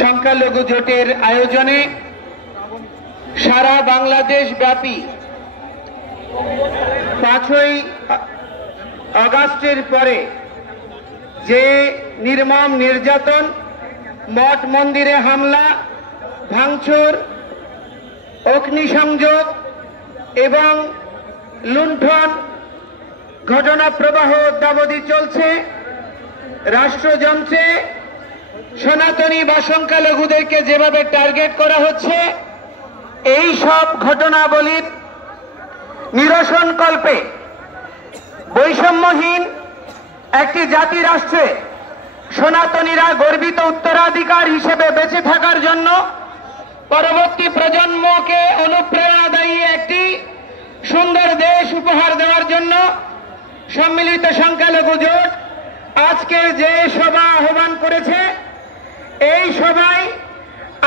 সংখ্যালঘু জোটের আয়োজনে সারা বাংলাদেশ ব্যাপী 5ই আগস্টের পরে যে নির্মম নির্যাতন, মঠ মন্দিরে হামলা, ভাঙচুর, অগ্নিসংযোগ এবং লুণ্ঠন ঘটনা প্রবাহ অদ্যাবধি চলছে, রাষ্ট্রযন্ত্রে সনাতনী বা সংখ্যালঘুদেরকে যেভাবে টার্গেট করা হচ্ছে, এই সব ঘটনাবলীর নিরসনকল্পে বৈষম্যহীন একটি জাতি রাষ্ট্রে সনাতনীরা গর্বিত উত্তরাধিকার হিসেবে বেঁচে থাকার জন্য পরবর্তী প্রজন্মকে অনুপ্রেরণাদায়ী একটি সুন্দর দেশ উপহার দেওয়ার জন্য সম্মিলিত সংখ্যালঘু জোট আজকের যে সভা আহ্বান করেছে, এই সভায়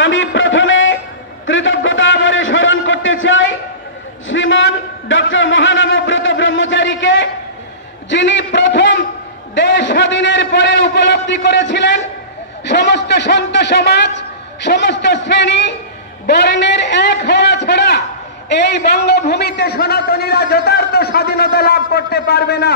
আমি প্রথমে কৃতজ্ঞতা ভরে স্মরণ করতে চাই শ্রীমান ডক্টর মহানবব্রত ব্রহ্মচারীকে, যিনি প্রথম দেশ স্বাধীনের পরে উপলব্ধি করেছিলেন সমস্ত সন্ত সমাজ, সমস্ত শ্রেণী বর্ণের এক হওয়া ছাড়া এই বঙ্গভূমিতে সনাতনীরা যথার্থ স্বাধীনতা লাভ করতে পারবে না।